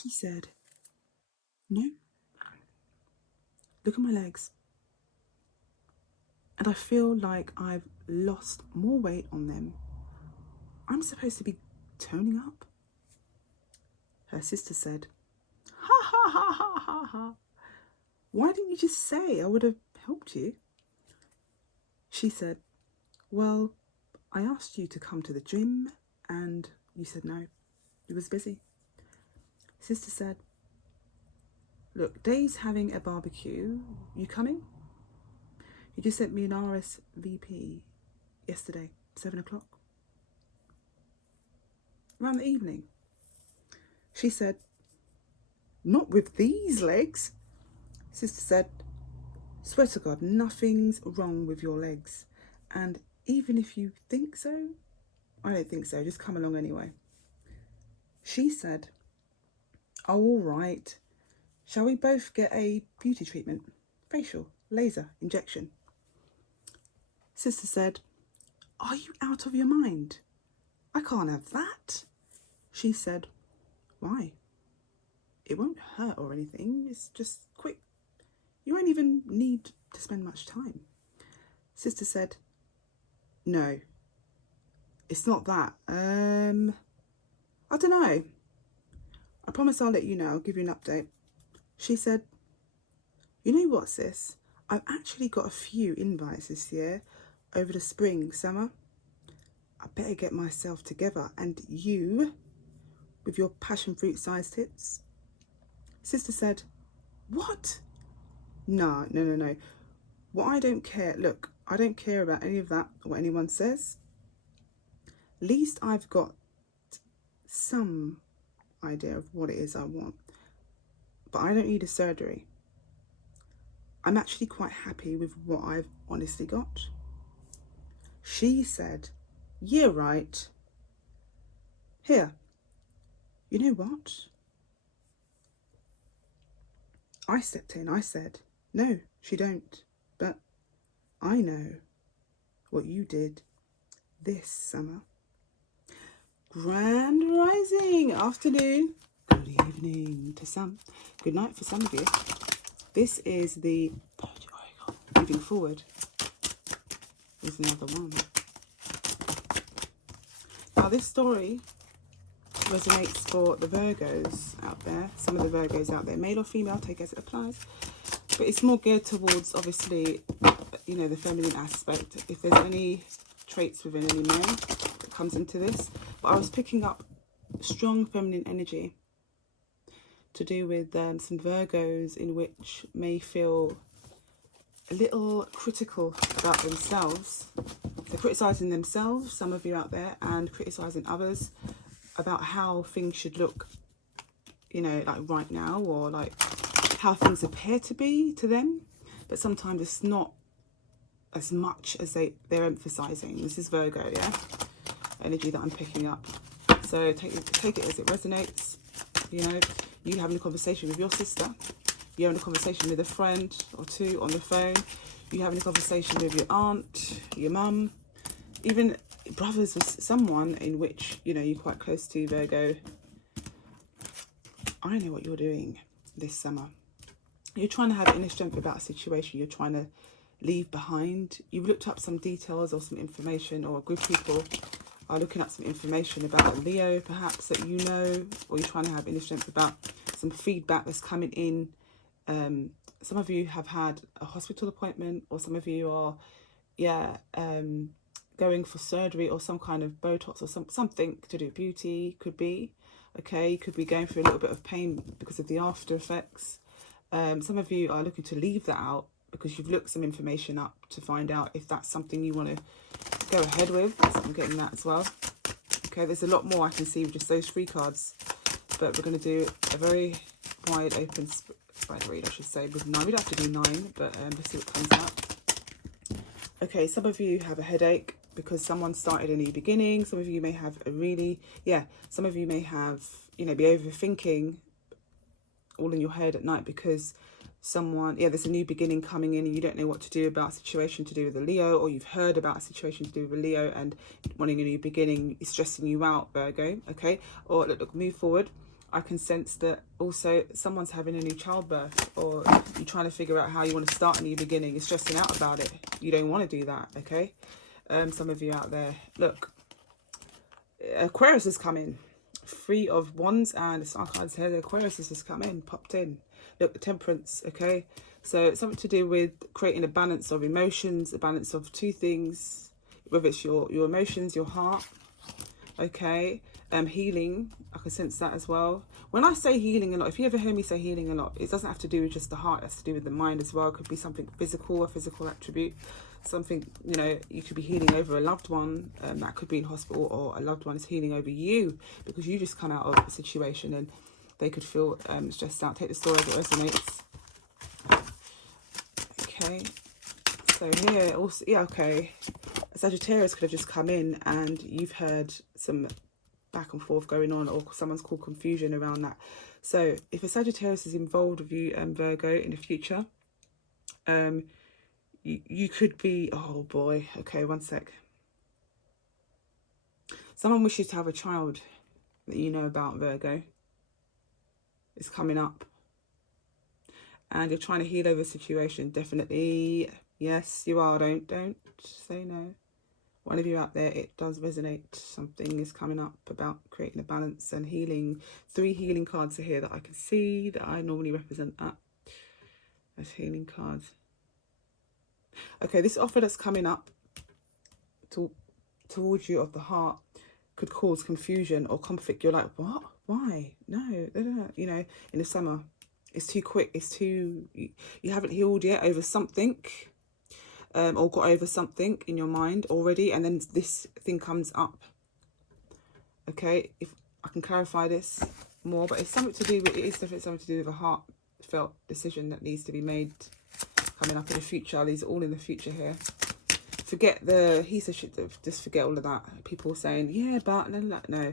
She said, no, look at my legs. And I feel like I've lost more weight on them. I'm supposed to be toning up. Her sister said, ha ha ha ha ha ha. Why didn't you just say? I would have helped you. She said, well, I asked you to come to the gym and you said no, you was busy. Sister said, look, Dave's having a barbecue. You coming? He just sent me an RSVP yesterday, 7 o'clock. Around the evening. She said, not with these legs. Sister said, swear to God, nothing's wrong with your legs. And even if you think so, I don't think so. Just come along anyway. She said, oh, all right. Shall we both get a beauty treatment? Facial, laser, injection. Sister said, are you out of your mind? I can't have that. She said, why? It won't hurt or anything. It's just quick. You won't even need to spend much time. Sister said, no, it's not that. I don't know. I promise I'll let you know. I'll give you an update. She said, you know what, sis? I've actually got a few invites this year over the spring, summer. I better get myself together. And you, with your passion fruit sized tits. Sister said, what? No. What I don't care, look, I don't care about any of that, what anyone says. Least I've got some idea of what it is I want. But I don't need a surgery. I'm actually quite happy with what I've honestly got. She said, yeah, right. Here, you know what? I stepped in, I said, no, she don't. But I know what you did this summer. Grand rising, afternoon, good evening to some, good night for some of you. This is the, moving forward, is another one. Now this story resonates for the Virgos out there, some of the Virgos out there, male or female, take as it applies. But it's more geared towards, obviously, you know, the feminine aspect. If there's any traits within any male that comes into this. But I was picking up strong feminine energy to do with some Virgos in which may feel a little critical about themselves. They're criticising themselves, some of you out there, and criticising others about how things should look, you know, like right now, or like how things appear to be to them. But sometimes it's not as much as they're emphasising. This is Virgo, yeah? Energy that I'm picking up. So take it as it resonates. You know, you having a conversation with your sister, you having a conversation with a friend or two on the phone, you having a conversation with your aunt, your mum, even brothers with someone in which, you know, you're quite close to, Virgo. I know what you're doing this summer. You're trying to have inner strength about a situation you're trying to leave behind. You've looked up some details or some information, or a group of people are looking up some information about a Leo perhaps that you know, or you're trying to have inner strength about some feedback that's coming in. Some of you have had a hospital appointment, or some of you are going for surgery or some kind of Botox or something to do with beauty, could be. Okay, you could be going through a little bit of pain because of the after effects. Some of you are looking to leave that out because you've looked some information up to find out if that's something you want to go ahead with. So I'm getting that as well. Okay, there's a lot more I can see with just those 3 cards, but we're going to do a very wide open spread read, I should say, with 9. We don't have to do 9, but let's see what comes up. Okay, some of you have a headache because someone started a new beginning. Some of you may have some of you may have, you know, be overthinking all in your head at night because someone, there's a new beginning coming in and you don't know what to do about a situation to do with a Leo, or you've heard about a situation to do with a Leo and wanting a new beginning is stressing you out, Virgo, okay? Or look, move forward. I can sense that also someone's having a new childbirth, or you're trying to figure out how you want to start a new beginning. You're stressing out about it. You don't want to do that, okay? Some of you out there, look, Aquarius has come in. Three of Wands and the Star cards here. The Aquarius has just come in, popped in. Look, the Temperance, okay? So it's something to do with creating a balance of emotions, a balance of two things, whether it's your emotions, your heart, okay? Healing, I can sense that as well. When I say healing a lot, if you ever hear me say healing a lot, it doesn't have to do with just the heart, it has to do with the mind as well. It could be something physical, a physical attribute, something, you know, you could be healing over a loved one that could be in hospital, or a loved one is healing over you because you just come out of a situation and they could feel stressed out. Take the story as it resonates. Okay, so here also, yeah, okay, Sagittarius could have just come in and you've heard some back and forth going on, or someone's called confusion around that. So if a Sagittarius is involved with you, Virgo, in the future, you could be, oh boy, okay, one sec. Someone wishes to have a child that you know about, Virgo. It's coming up. And you're trying to heal over the situation, definitely. Yes, you are. Don't say no. One of you out there, it does resonate. Something is coming up about creating a balance and healing. 3 healing cards are here that I can see, that I normally represent that as healing cards. Okay, this offer that's coming up towards you of the heart could cause confusion or conflict. You're like, what? Why? No, you know, in the summer, it's too quick. It's too, you haven't healed yet over something. Or got over something in your mind already, and then this thing comes up. Okay, if I can clarify this more, but it's something to do with, it is definitely something to do with a heartfelt decision that needs to be made coming up in the future. These are all in the future here. Forget the he said shit, just forget all of that. People saying, yeah, but no,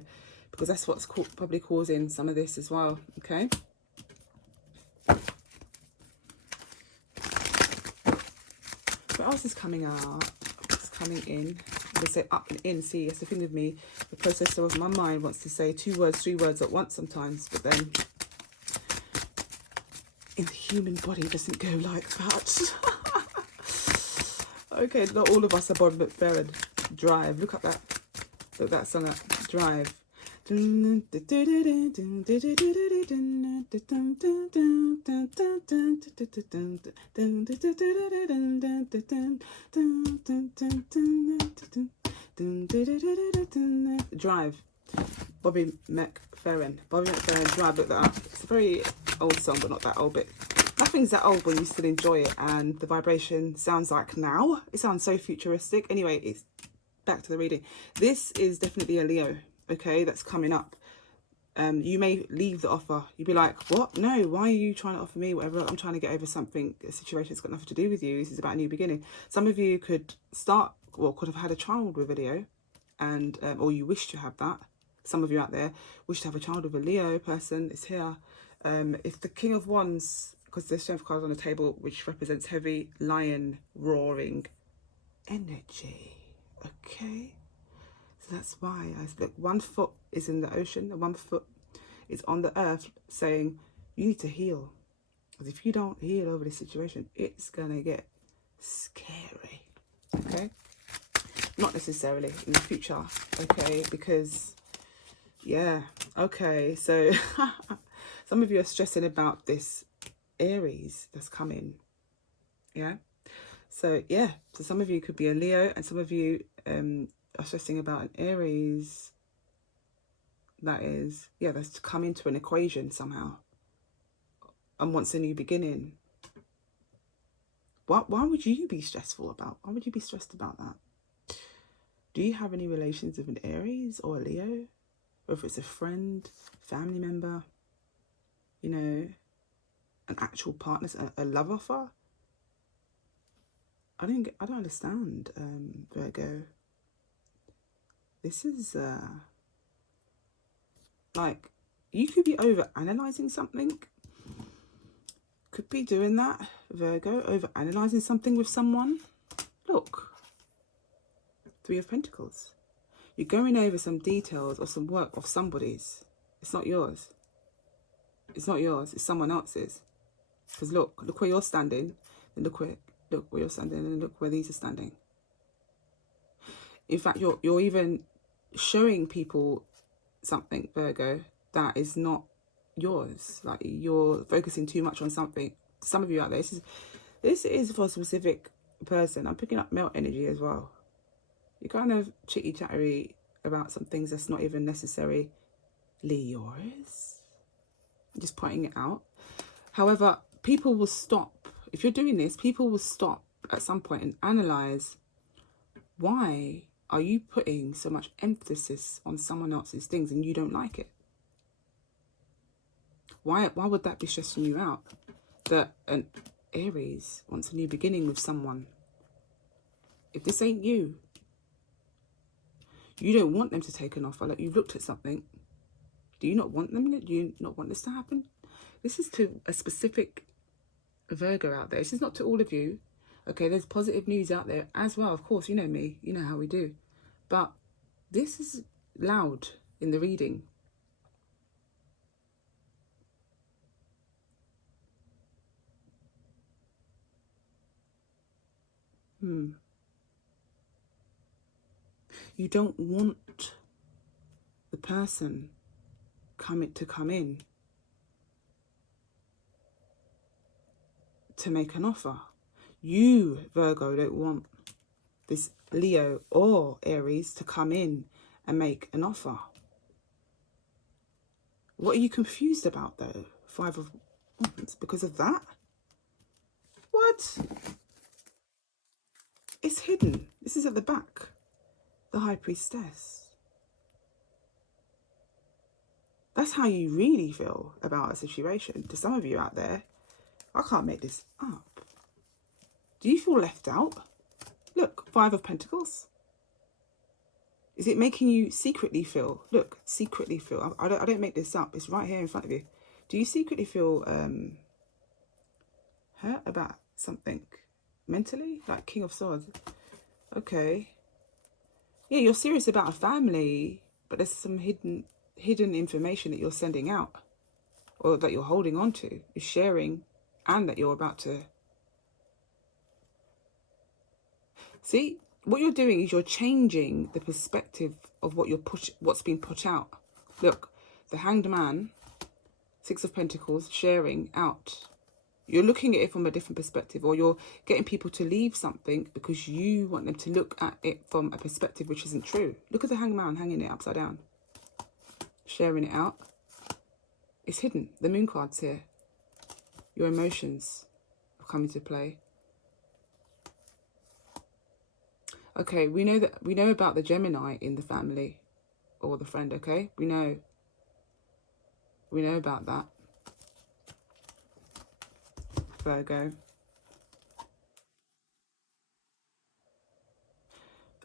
because that's what's probably causing some of this as well. Okay. What else is coming out? It's coming in. They say up and in. See, that's the thing with me. The processor of my mind wants to say 2 words, 3 words at once sometimes, but then in the human body it doesn't go like that. Okay, not all of us are Bob McFerrin. Drive. Look at that. Look that song up. Drive. Drive. Bobby McFerrin. Bobby McFerrin, Drive. Look that up. It's a very old song, but not that old, but nothing's that old when you still enjoy it, and the vibration sounds like now. It sounds so futuristic. Anyway, it's back to the reading. This is definitely a Leo, okay, that's coming up. You may leave the offer. You'd be like, what? No, why are you trying to offer me whatever? I'm trying to get over something, a situation that's got nothing to do with you. This is about a new beginning. Some of you could start, or could have had a child with a Leo, and or you wish to have that. Some of you out there wish to have a child with a Leo person. It's here. If the King of Wands, because there's Strength card on the table, which represents heavy lion roaring energy. Okay, so that's why I look, 1 foot is in the ocean and 1 foot is on the earth, saying you need to heal, because if you don't heal over this situation, it's gonna get scary. Okay, not necessarily in the future, okay, because yeah, okay, so some of you are stressing about this Aries that's coming. Yeah, so yeah, so some of you could be a Leo, and some of you are stressing about an Aries that is, yeah, that's to come into an equation somehow and wants a new beginning. Why would you be stressful about? Why would you be stressed about that? Do you have any relations with an Aries or a Leo? Whether it's a friend, family member, you know, an actual partner, a love offer? I don't understand, Virgo. This is like, you could be over analyzing something. Could be doing that, Virgo, over analyzing something with someone. Look, 3 of Pentacles. You're going over some details or some work of somebody's. It's not yours. It's not yours, it's someone else's. Because look where you're standing, and look where you're standing, and look where these are standing. In fact, you're even showing people something, Virgo, that is not yours. Like, you're focusing too much on something. Some of you out there, this is for a specific person. I'm picking up male energy as well. You're kind of chitty chattery about some things that's not even necessarily yours. I'm just pointing it out. However, people will stop. If you're doing this, people will stop at some point and analyze, why are you putting so much emphasis on someone else's things and you don't like it? Why would that be stressing you out? That an Aries wants a new beginning with someone. If this ain't you, you don't want them to take an offer. Like, you've looked at something. Do you not want them? Do you not want this to happen? This is to a specific Virgo out there. This is not to all of you. Okay, there's positive news out there as well. Of course, you know me. You know how we do. But this is loud in the reading. You don't want the person to come in to make an offer. You, Virgo, don't want this Leo or Aries to come in and make an offer. What are you confused about, though? 5 of Wands, because of that? What? It's hidden. This is at the back. The High Priestess. That's how you really feel about a situation. To some of you out there, I can't make this up. Do you feel left out? Look, 5 of Pentacles. Is it making you secretly feel? Look, secretly feel. I don't make this up. It's right here in front of you. Do you secretly feel hurt about something mentally? Like King of Swords. Okay. Yeah, you're serious about a family, but there's some hidden information that you're sending out, or that you're holding on to, you're sharing, and that you're about to. See, what you're doing is you're changing the perspective of what's being put out. Look, the Hanged Man, 6 of Pentacles, sharing out. You're looking at it from a different perspective, or you're getting people to leave something because you want them to look at it from a perspective which isn't true. Look at the Hanged Man hanging it upside down, sharing it out. It's hidden. The Moon card's here. Your emotions are coming to play. Okay, we know about the Gemini in the family or the friend, okay? We know about that. Virgo.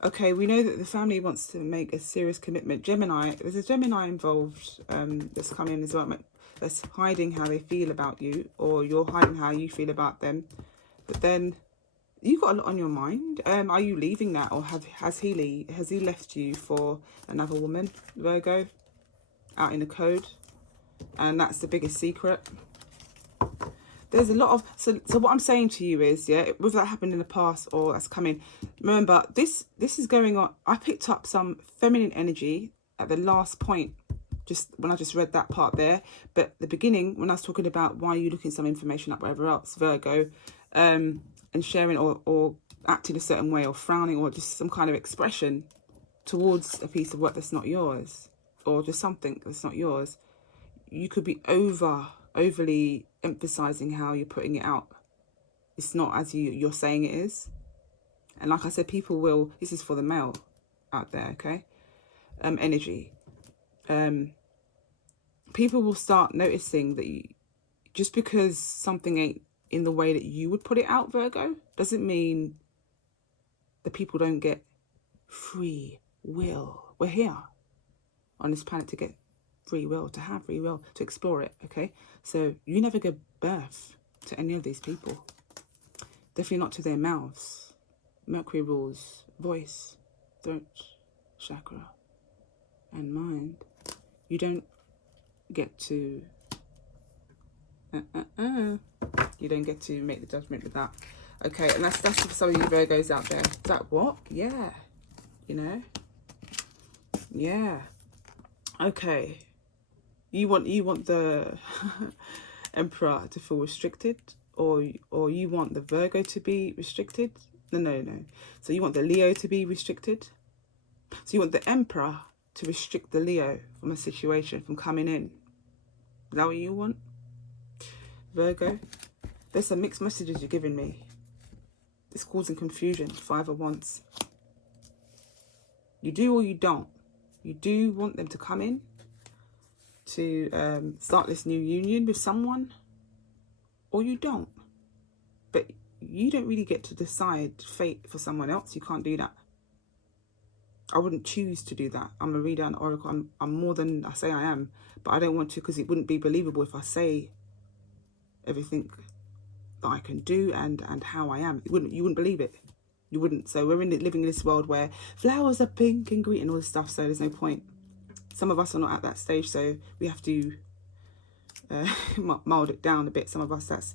Okay, we know that the family wants to make a serious commitment. Gemini, there's a Gemini involved that's come in as well, that's hiding how they feel about you, or you're hiding how you feel about them. But then you've got a lot on your mind. Are you leaving that, or has he left you for another woman, Virgo, out in the code? And that's the biggest secret. There's a lot of, so what I'm saying to you is, yeah, whether that happened in the past or that's coming, remember, this is going on. I picked up some feminine energy at the last point, just when I just read that part there. But the beginning, when I was talking about why you're looking some information up, whatever else, Virgo, and sharing or acting a certain way, or frowning, or just some kind of expression towards a piece of work that's not yours, or just something that's not yours, you could be overly emphasizing how you're putting it out. It's not as you're saying it is. And like I said, people will, this is for the male out there, okay? Energy. People will start noticing that just because something ain't in the way that you would put it out, Virgo, doesn't mean the people don't get free will. We're here on this planet to get free will, to have free will, to explore it, okay? So you never give birth to any of these people. Definitely not to their mouths. Mercury rules voice, throat, chakra, and mind. You don't get to You don't get to make the judgment with that. Okay, and that's for some of you Virgos out there. Is that what? Yeah. You know? Yeah. Okay. You want the Emperor to feel restricted, or you want the Virgo to be restricted? No. So you want the Leo to be restricted? So you want the Emperor to restrict the Leo from a situation, from coming in? Is that what you want, Virgo? There's some mixed messages you're giving me. It's causing confusion. 5 of Wands. You do or you don't. You do want them to come in to start this new union with someone, or you don't. But you don't really get to decide fate for someone else. You can't do that. I wouldn't choose to do that. I'm a reader and oracle. I'm more than I say I am, but I don't want to, because it wouldn't be believable if I say everything that I can do and how I am. You wouldn't believe it. You wouldn't. So we're living in this world where flowers are pink and green and all this stuff, so there's no point. Some of us are not at that stage, so we have to mild it down a bit. Some of us, that's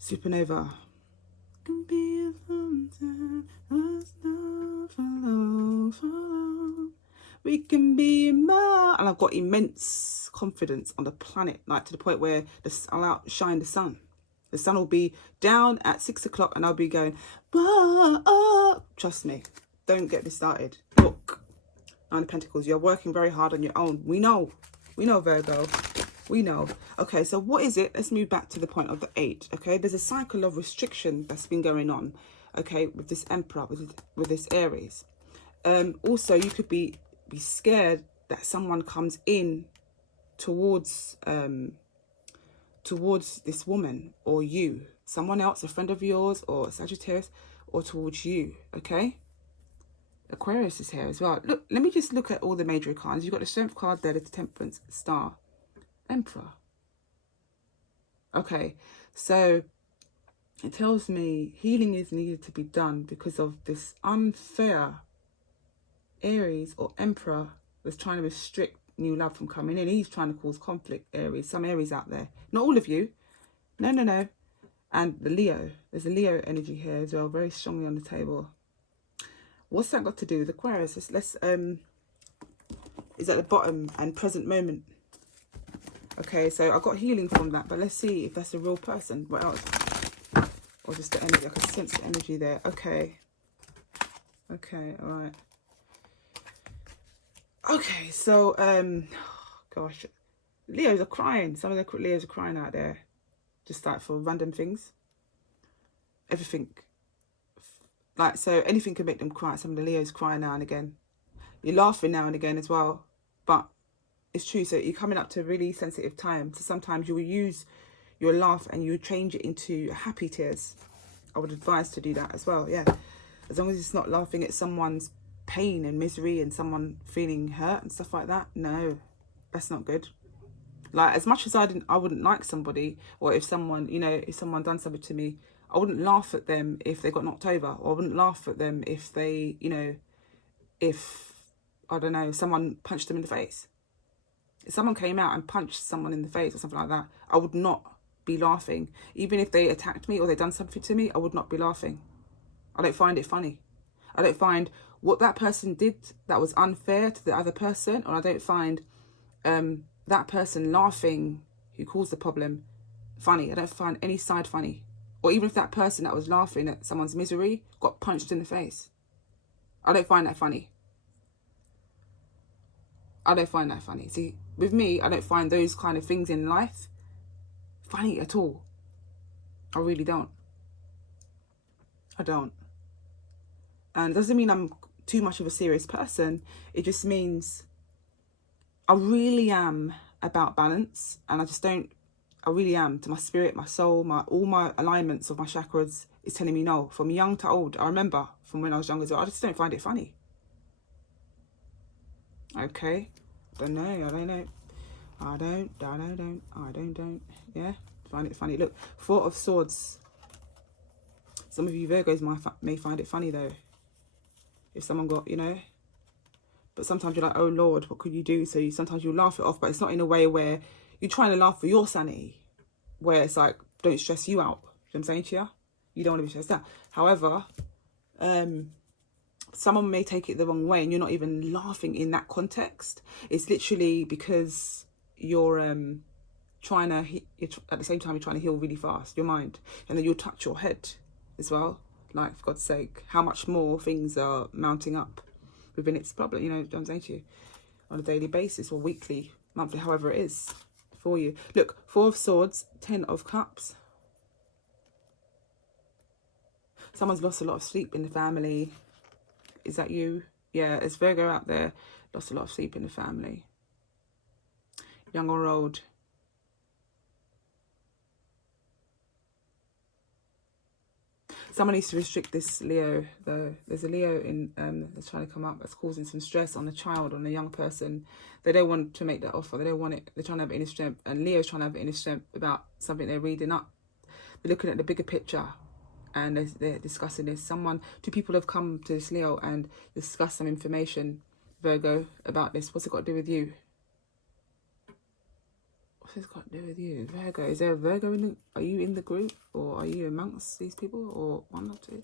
supernova. Can be a fountain, we can be more. And I've got immense confidence on the planet, like to the point where I'll outshine the sun. The sun will be down at 6 o'clock and I'll be going, whoa. Trust me, don't get me started. Look, 9 of Pentacles, you're working very hard on your own. We know, Virgo. We know. Okay, so what is it? Let's move back to the point of the 8. Okay, there's a cycle of restriction that's been going on. Okay, with this Emperor, with this Aries. Also, you could be scared that someone comes in towards this woman, or you, someone else, a friend of yours, or Sagittarius, or towards you. Okay, Aquarius is here as well. Look, let me just look at all the major arcans. You've got the Strength card there, the Temperance, Star, Emperor. Okay, so it tells me healing is needed to be done because of this unfair Aries or Emperor that's trying to restrict new love from coming in. He's trying to cause conflict, Aries. Some Aries out there. Not all of you. No. And the Leo. There's a Leo energy here as well, very strongly on the table. What's that got to do with Aquarius? Let's is at the bottom and present moment. Okay, so I got healing from that, but let's see if that's a real person. What else? Or just the energy. I can sense the energy there. Okay, all right. Okay, so gosh, Leos are crying. Some of the Leos are crying out there, just like for random things. Everything, like, so anything can make them cry. Some of the Leos cry now and again. You're laughing now and again as well, but it's true. So you're coming up to a really sensitive time. So sometimes you will use your laugh and you change it into happy tears. I would advise to do that as well. Yeah, as long as it's not laughing at someone's pain and misery and someone feeling hurt and stuff like that. No, that's not good. Like, as much as I wouldn't like somebody, or if someone, if someone done something to me, I wouldn't laugh at them if they got knocked over, or I wouldn't laugh at them if they, if, I don't know, someone punched them in the face. If someone came out and punched someone in the face or something like that, I would not be laughing. Even if they attacked me or they done something to me, I would not be laughing. I don't find it funny. I don't find what that person did that was unfair to the other person, or I don't find that person laughing who caused the problem funny. I don't find any side funny. Or even if that person that was laughing at someone's misery got punched in the face, I don't find that funny. I don't find that funny. See, with me, I don't find those kind of things in life funny at all. I really don't. I don't. And it doesn't mean I'm too much of a serious person. It just means I really am about balance, and I really am, to my spirit, my soul, all my alignments of my chakras is telling me no. From young to old, I remember from when I was young as well, I just don't find it funny. Okay, I don't know. Yeah, find it funny. Look, 4 of Swords. Some of you Virgos may find it funny though. If someone got, but sometimes you're like, oh Lord, what could you do? So sometimes you'll laugh it off, but it's not in a way where you're trying to laugh for your sanity. where it's like, don't stress you out. You know what I'm saying to you? You don't want to be stressed out. However, someone may take it the wrong way and you're not even laughing in that context. It's literally because you're trying to, at the same time, you're trying to heal really fast, your mind. And then you'll touch your head as well. Like, for God's sake, how much more things are mounting up within its problem, you know what I'm saying to you, on a daily basis or weekly, monthly, however it is for you. Look, 4 of Swords, 10 of Cups. Someone's lost a lot of sleep in the family. Is that you? Yeah, it's Virgo out there. Lost a lot of sleep in the family. Young or old. Someone needs to restrict this Leo, though. There's a Leo in that's trying to come up that's causing some stress on a child, on a young person. They don't want to make that offer. They don't want it. They're trying to have inner strength. And Leo's trying to have inner strength about something they're reading up. They're looking at the bigger picture. And they're discussing this. 2 people have come to this Leo and discussed some information, Virgo, about this. What's it got to do with you? What's this got to do with you, Virgo? Is there a Virgo in the... Are you in the group? Or are you amongst these people? Or 1 or 2?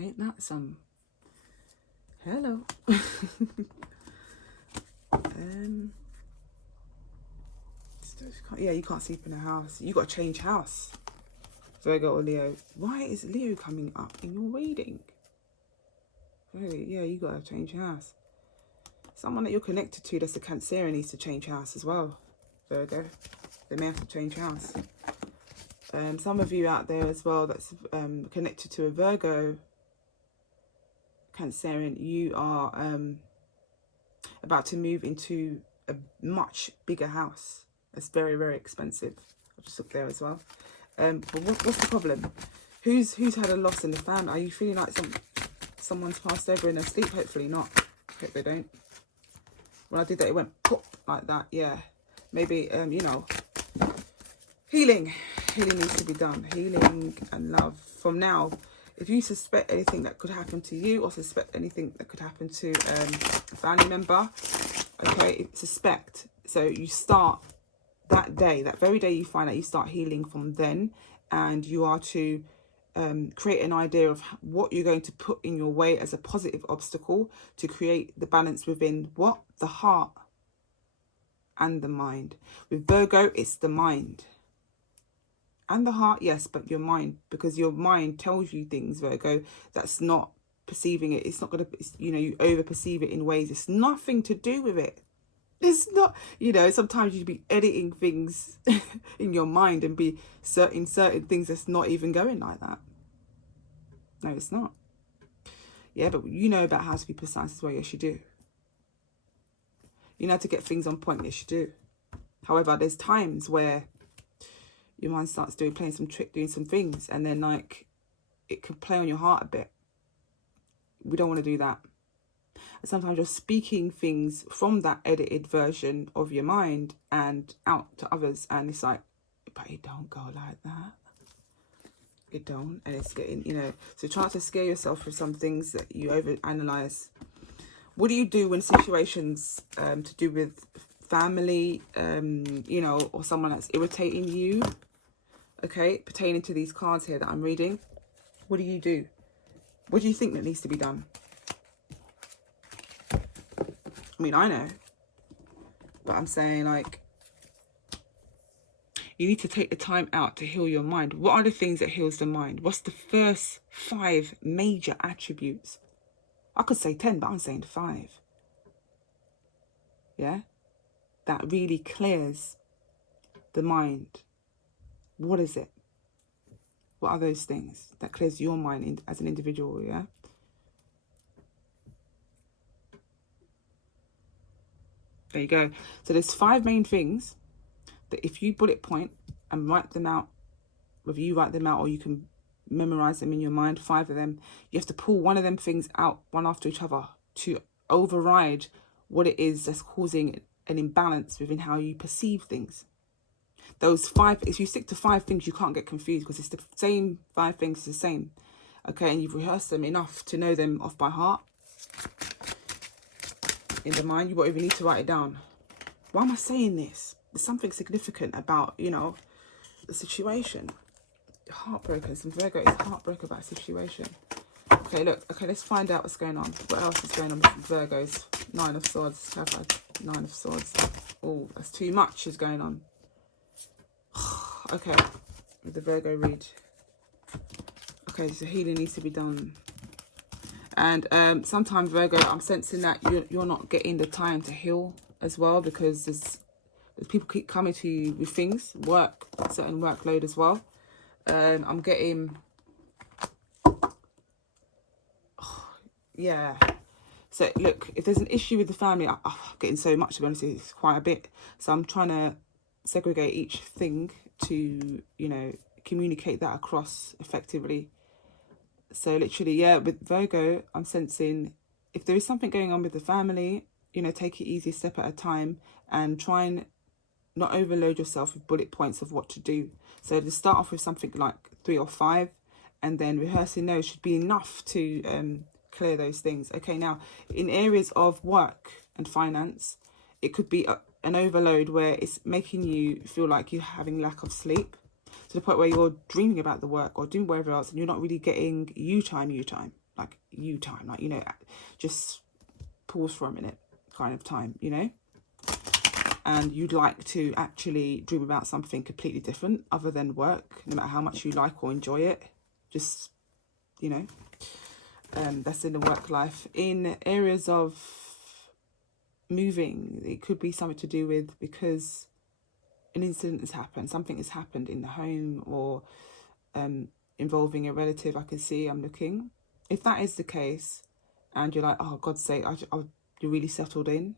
Ain't that some... Hello. Yeah, you can't sleep in a house. You got to change house. Virgo or Leo. Why is Leo coming up in your reading? Yeah, you gotta change house. Someone that you're connected to that's a Cancerian needs to change house as well, Virgo. They may have to change house. Some of you out there as well that's connected to a Virgo Cancerian, you are about to move into a much bigger house. It's very, very expensive. I'll just look there as well. But what's the problem? Who's had a loss in the family? Are you feeling like someone's passed over in their sleep? Hopefully not. Hope they don't. When I did that, it went pop like that. Yeah, maybe you know, healing needs to be done. Healing and love. From now, if you suspect anything that could happen to you, or suspect anything that could happen to a family member, okay, suspect. So you start. That day, that very day you find out, you start healing from then, and you are to create an idea of what you're going to put in your way as a positive obstacle to create the balance within what? The heart and the mind. With Virgo, it's the mind. And the heart, yes, but your mind, because your mind tells you things, Virgo, that's not perceiving it. It's not going to, you know, you over perceive it in ways. It's nothing to do with it. It's not, you know, sometimes you'd be editing things in your mind and be certain things that's not even going like that. No, it's not. Yeah, but you know about how to be precise as well. Yes, you do. You know how to get things on point. Yes, you do. However, there's times where your mind starts playing some trick, doing some things, and then like it can play on your heart a bit. We don't want to do that. And sometimes you're speaking things from that edited version of your mind and out to others, and it's like, but it don't go like that. It don't, and it's getting, you know. So try not to scare yourself with some things that you overanalyze. What do you do when situations to do with family, you know, or someone that's irritating you? Okay, pertaining to these cards here that I'm reading. What do you do? What do you think that needs to be done? I mean, I know, but I'm saying, like, you need to take the time out to heal your mind. What are the things that heals the mind? What's the first 5 major attributes? I could say 10, but I'm saying 5. Yeah? That really clears the mind. What is it? What are those things that clears your mind as an individual, yeah? There you go. So there's 5 main things that if you bullet point and write them out, whether you write them out or you can memorize them in your mind, 5 of them, you have to pull one of them things out, one after each other, to override what it is that's causing an imbalance within how you perceive things. Those 5, if you stick to 5 things, you can't get confused because it's the same 5 things, the same. Okay, and you've rehearsed them enough to know them off by heart. In the mind, you won't even need to write it down. Why am I saying this? there's something significant about, you know, the situation. Heartbroken. Some Virgo is heartbroken about a situation. Okay, look. Okay, let's find out what's going on. What else is going on with Virgos? Nine of Swords. Have I? Nine of Swords. Oh, that's too much is going on. Okay, with the Virgo read. Okay, so healing needs to be done. And sometimes, Virgo, I'm sensing that you're not getting the time to heal as well, because there's people keep coming to you with things, work, certain workload as well. I'm getting... yeah. So, look, if there's an issue with the family, I'm getting so much, to be honest, it's quite a bit. So I'm trying to segregate each thing to, you know, communicate that across effectively. So literally, yeah, with Virgo, I'm sensing if there is something going on with the family, you know, take it easy, step at a time, and try and not overload yourself with bullet points of what to do. So to start off with something like 3 or 5, and then rehearsing those should be enough to clear those things. Okay, now in areas of work and finance, it could be an overload where it's making you feel like you're having lack of sleep, to the point where you're dreaming about the work or doing whatever else, and you're not really getting you time, like, you know, just pause for a minute kind of time, you know. And you'd like to actually dream about something completely different other than work, no matter how much you like or enjoy it. Just, you know, that's in the work life. In areas of moving, it could be something to do with, because an incident has happened, something has happened in the home, or involving a relative. I can see, I'm looking. If that is the case, and you're like, oh, God's sake, you're really settled in.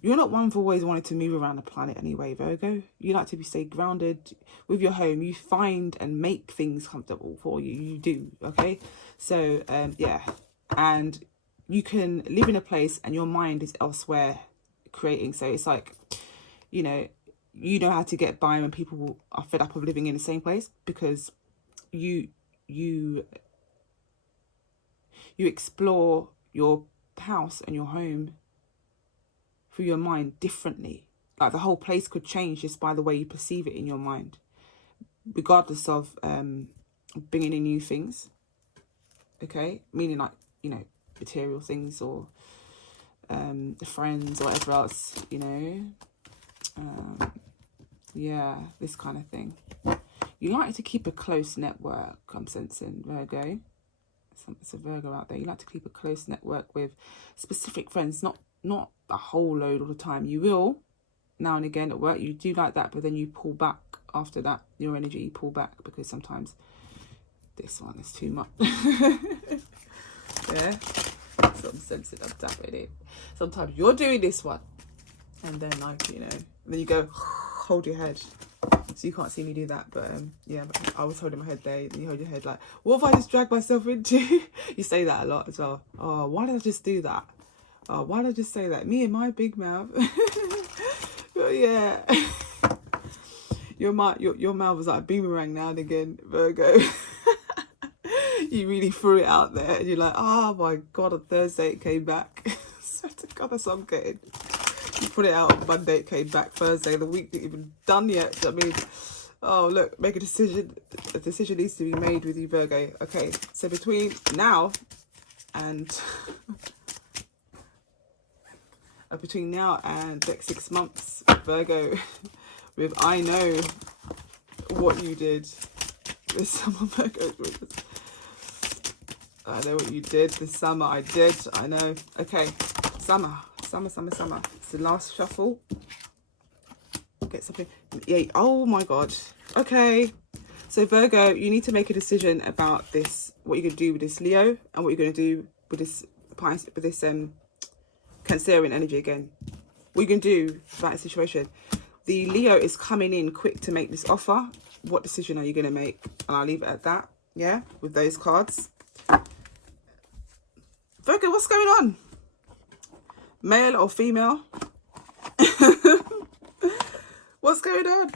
You're not one for always wanting to move around the planet anyway, Virgo. You like to stay grounded with your home. You find and make things comfortable for you. You do, okay? So, yeah. And you can live in a place and your mind is elsewhere creating. So it's like, you know how to get by when people are fed up of living in the same place, because you explore your house and your home through your mind differently. Like, the whole place could change just by the way you perceive it in your mind, regardless of bringing in new things. Okay, meaning, like, you know, material things, or friends or whatever else, you know. Yeah, this kind of thing. You like to keep a close network, I'm sensing, Virgo. It's a Virgo out there. You like to keep a close network with specific friends, not a whole load all the time. You will now and again at work, you do like that, but then you pull back after that. Your energy, you pull back, because sometimes this one is too much. Yeah, so I'm sensing, I'm tapping it. Sometimes you're doing this one, and then, like, you know, then you go hold your head. So you can't see me do that, but yeah, I was holding my head there. And you hold your head like, what have I just dragged myself into? You say that a lot as well. Oh, why did I just do that? Oh, why did I just say that? Me and my big mouth. But yeah, your mouth was like a boomerang now and again, Virgo. You really threw it out there, and you're like, oh my God, on Thursday it came back. Swear to God, that's what I'm getting. You put it out on Monday, it came back Thursday, the week isn't even done yet. I mean, oh, look, make a decision. A decision needs to be made with you, Virgo. Okay, so between now and between now and next 6 months, Virgo, with I know what you did this summer, Virgo. I know what you did this summer. I did. I know. Okay, summer. It's the last shuffle. Get something. Yeah. Oh my God. Okay. So Virgo, you need to make a decision about this. What you're going to do with this Leo, and what you're going to do with this Cancerian energy again. What you can do about the situation. The Leo is coming in quick to make this offer. What decision are you going to make? And I'll leave it at that. Yeah, with those cards. Virgo, what's going on? Male or female? What's going on?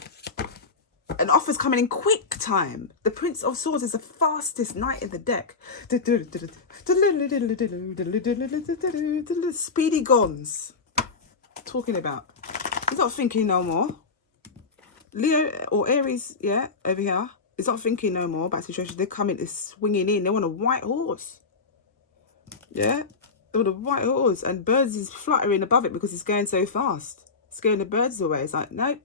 An offer's coming in quick time. The Prince of Swords is the fastest knight in the deck. Speedy Gons. Talking about. He's not thinking no more. Leo or Aries, yeah, over here. He's not thinking no more about situations. They're coming, they're swinging in. They're on a white horse. Yeah, they're on a white horse. And birds is fluttering above it because it's going so fast. Scaring the birds away. It's like, nope.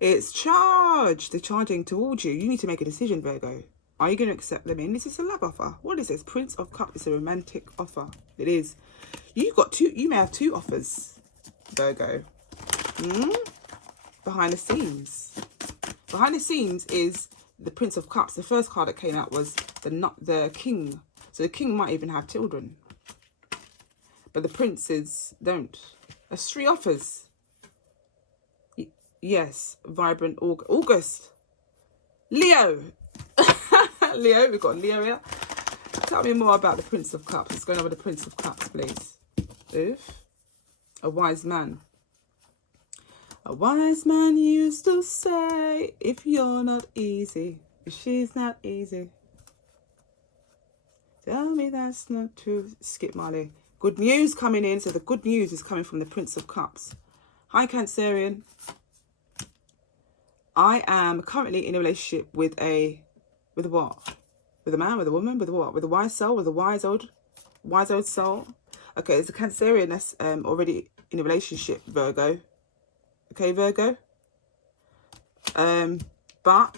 It's charged. They're charging towards you. You need to make a decision, Virgo. Are you going to accept them in? This is a love offer. What is this? Prince of Cups. It's a romantic offer. It is. You may have 2 offers, Virgo. Behind the scenes. Behind the scenes is the Prince of Cups. The first card that came out was the King. So the King might even have children. But the princes don't. That's 3 offers. Yes. Vibrant August. Leo. Leo. We've got Leo here. Tell me more about the Prince of Cups. What's going on with the Prince of Cups, please? Oof. A wise man. A wise man used to say, if you're not easy, if she's not easy, tell me that's not true. Skip Marley. Good news coming in. So the good news is coming from the Prince of Cups. Hi, Cancerian. I am currently in a relationship with what? With a man, with a woman, with what? With a wise soul, with a wise old soul. Okay, it's a Cancerian that's already in a relationship, Virgo. Okay, Virgo. But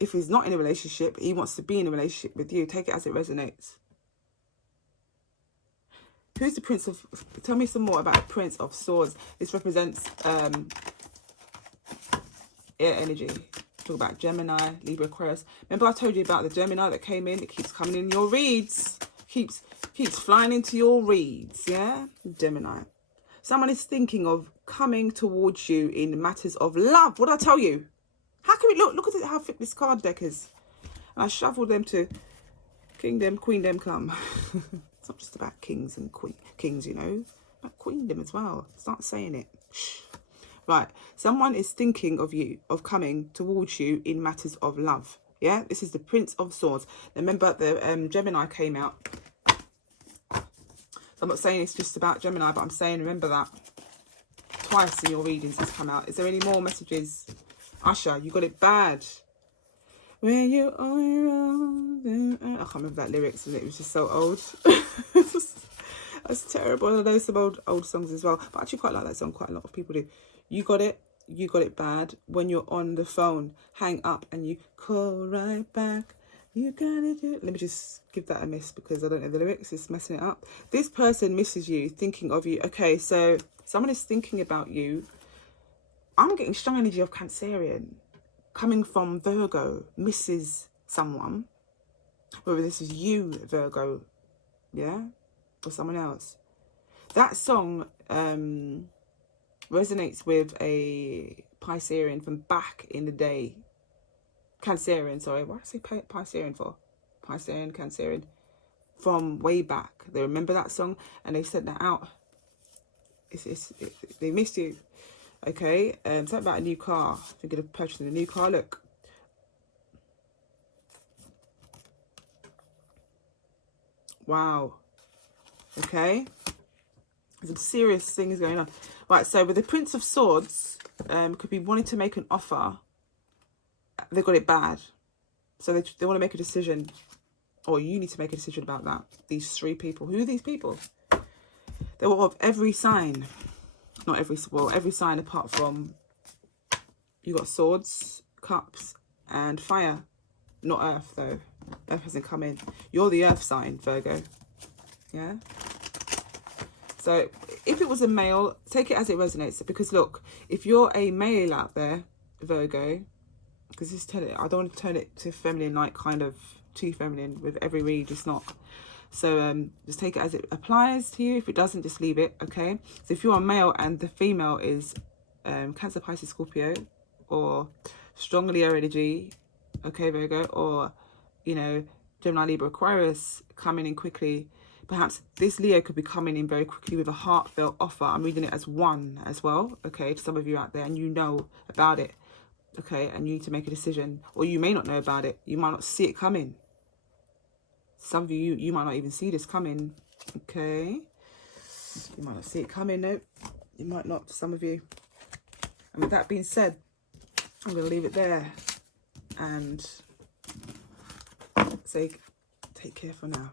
if he's not in a relationship, he wants to be in a relationship with you. Take it as it resonates. Who's the Prince of... Tell me some more about the Prince of Swords. This represents air energy. Talk about Gemini, Libra, Aquarius. Remember I told you about the Gemini that came in? It keeps coming in your reads. Keeps flying into your reads, yeah? Gemini. Someone is thinking of coming towards you in matters of love. What did I tell you? How can we look at how thick this card deck is? And I shuffled them to Kingdom, Queendom come. It's not just about kings and kings, you know. About queendom as well. Start saying it. Shh. Right. Someone is thinking of you, of coming towards you in matters of love. Yeah. This is the Prince of Swords. Remember the Gemini came out. So I'm not saying it's just about Gemini, but I'm saying remember that. Twice in your readings it's come out. Is there any more messages? Usher, you got it bad. When you on your own, I can't remember that lyrics, and it was just so old. That's terrible. I know some old songs as well, but I actually quite like that song. Quite a lot of people do. You got it bad. When you're on the phone, hang up and you call right back. You gotta do it. Let me just give that a miss because I don't know the lyrics. It's messing it up. This person misses you, thinking of you. Okay, so someone is thinking about you. I'm getting strong energy of Cancerian. Coming from Virgo, misses someone, whether this is you, Virgo, yeah, or someone else. That song resonates with a Piscean from back in the day. Cancerian, sorry. Why did I say Piscean for? Piscean, Cancerian. From way back. They remember that song and they sent that out. They missed you. Okay, something about a new car. Thinking of purchasing a new car. Look. Wow. Okay. There's some serious things going on. Right, so with the Prince of Swords, could be wanting to make an offer. They got it bad. So they want to make a decision. Or you need to make a decision about that. These 3 people. Who are these people? They were of every sign. Not every, well, every sign apart from, you got swords, cups, and fire. Not earth, though. Earth hasn't come in. You're the earth sign, Virgo. Yeah? So, if it was a male, take it as it resonates. Because, look, if you're a male out there, Virgo, because this I don't want to turn it to feminine, like kind of too feminine with every read. It's not. So just take it as it applies to you. If it doesn't, just leave it, okay? So if you're a male and the female is Cancer, Pisces, Scorpio, or strong Leo energy, okay, Virgo, or, you know, Gemini, Libra, Aquarius coming in quickly. Perhaps this Leo could be coming in very quickly with a heartfelt offer. I'm reading it as one as well, okay, to some of you out there, and you know about it, okay, and you need to make a decision. Or you may not know about it. You might not see it coming. Some of you might not even see this coming, okay? You might not see it coming, no. You might not, some of you. And with that being said, I'm going to leave it there and say take care for now.